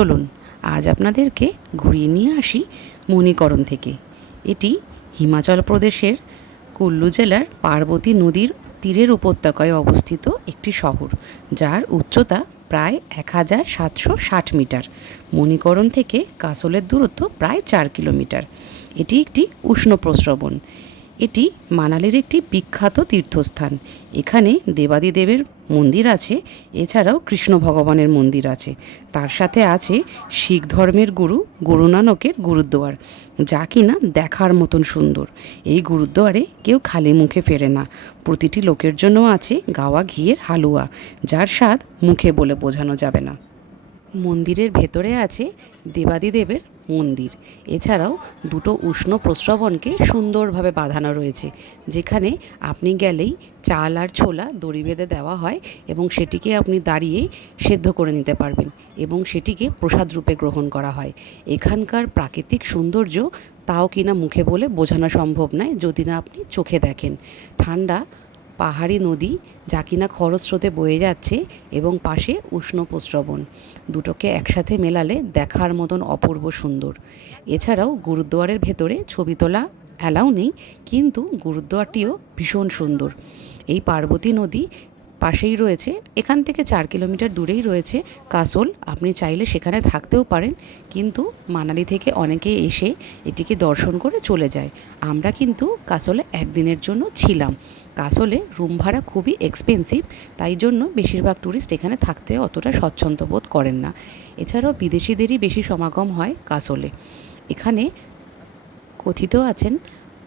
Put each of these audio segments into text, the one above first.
চলুন আজ আপনাদেরকে ঘুরিয়ে নিয়ে আসি মণিকরণ থেকে। এটি হিমাচল প্রদেশের কুল্লু জেলার পার্বতী নদীর তীরের উপত্যকায় অবস্থিত একটি শহর, যার উচ্চতা প্রায় 1760 মিটার। মণিকরণ থেকে কাসলের দূরত্ব প্রায় 4 কিলোমিটার। এটি একটি উষ্ণ প্রস্রবণ। এটি মানালির একটি বিখ্যাত তীর্থস্থান। এখানে দেবাদিদেবের মন্দির আছে, এছাড়াও কৃষ্ণ ভগবানের মন্দির আছে। তার সাথে আছে শিখ ধর্মের গুরু গুরু নানকের গুরুদ্বার, যা কিনা দেখার মতন সুন্দর। এই গুরুদ্বারে কেউ খালি মুখে ফেরে না। প্রতিটি লোকের জন্য আছে গাওয়া ঘিয়ের হালুয়া, যার স্বাদ মুখে বলে বোঝানো যাবে না। মন্দিরের ভেতরে আছে দেবাদিদেবের মন্দির। এছাড়াও দুটো উষ্ণ প্রস্রবণকে সুন্দরভাবে বাঁধানো রয়েছে, যেখানে আপনি গেলেই চাল আর ছোলা দড়ি বেঁধে দেওয়া হয় এবং সেটিকে আপনি দাঁড়িয়েই সেদ্ধ করে নিতে পারবেন এবং সেটিকে প্রসাদ রূপে গ্রহণ করা হয়। এখানকার প্রাকৃতিক সৌন্দর্য তাও কিনা মুখে বলে বোঝানো সম্ভব নয় যদি না আপনি চোখে দেখেন। ঠান্ডা পাহাড়ি নদী, যা কিনা খরস্রোতে বয়ে যাচ্ছে, এবং পাশে উষ্ণ প্রস্রবণ, দুটোকে একসাথে মেলালে দেখার মতন অপূর্ব সুন্দর। এছাড়াও গুরুদ্বারের ভেতরে ছবি তোলা অ্যালাউ নেই, কিন্তু গুরুদ্বারটিও ভীষণ সুন্দর। এই পার্বতী নদী পাশেই রয়েছে, এখান থেকে 4 কিলোমিটার দূরেই রয়েছে কাসল। আপনি চাইলে সেখানে থাকতেও পারেন, কিন্তু মানালি থেকে অনেকে এসে এটিকে দর্শন করে চলে যায়। আমরা কিন্তু কাসলে একদিনের জন্য ছিলাম। কাসলে রুম ভাড়া খুবই এক্সপেন্সিভ, তাই জন্য বেশিরভাগ ট্যুরিস্ট এখানে থাকতে অতটা স্বচ্ছন্দ বোধ করেন না। এছাড়াও বিদেশিদেরই বেশি সমাগম হয় কাসলে। এখানে কথিত আছেন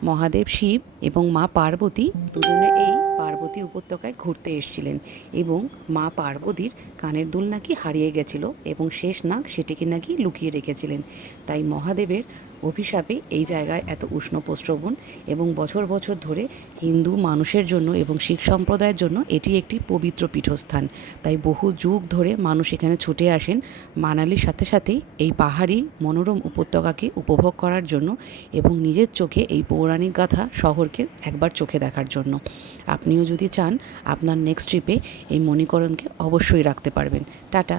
মহাদেব শিব এবং মা পার্বতী দুজনে এই পার্বতী উপত্যকায় ঘুরতে এসেছিলেন, এবং মা পার্বতীর কানের দুল নাকি হারিয়ে গেছিল এবং শেষ নাগ সেটিকে নাকি লুকিয়ে রেখেছিলেন। তাই মহাদেবের অভিশাপে এই জায়গায় এত উষ্ণ প্রস্রবণ, এবং বছর বছর ধরে হিন্দু মানুষের জন্য এবং শিখ সম্প্রদায়ের জন্য এটি একটি পবিত্র পীঠস্থান। তাই বহু যুগ ধরে মানুষ এখানে ছুটে আসেন মানালির সাথে সাথেই এই পাহাড়ি মনোরম উপত্যকাকে উপভোগ করার জন্য, এবং নিজের চোখে এই পৌরাণিক গাথা শহরকে একবার চোখে দেখার জন্য। আপনিও যদি চান, আপনার নেক্সট ট্রিপে এই মণিকরণকে অবশ্যই রাখতে পারবেন। টাটা।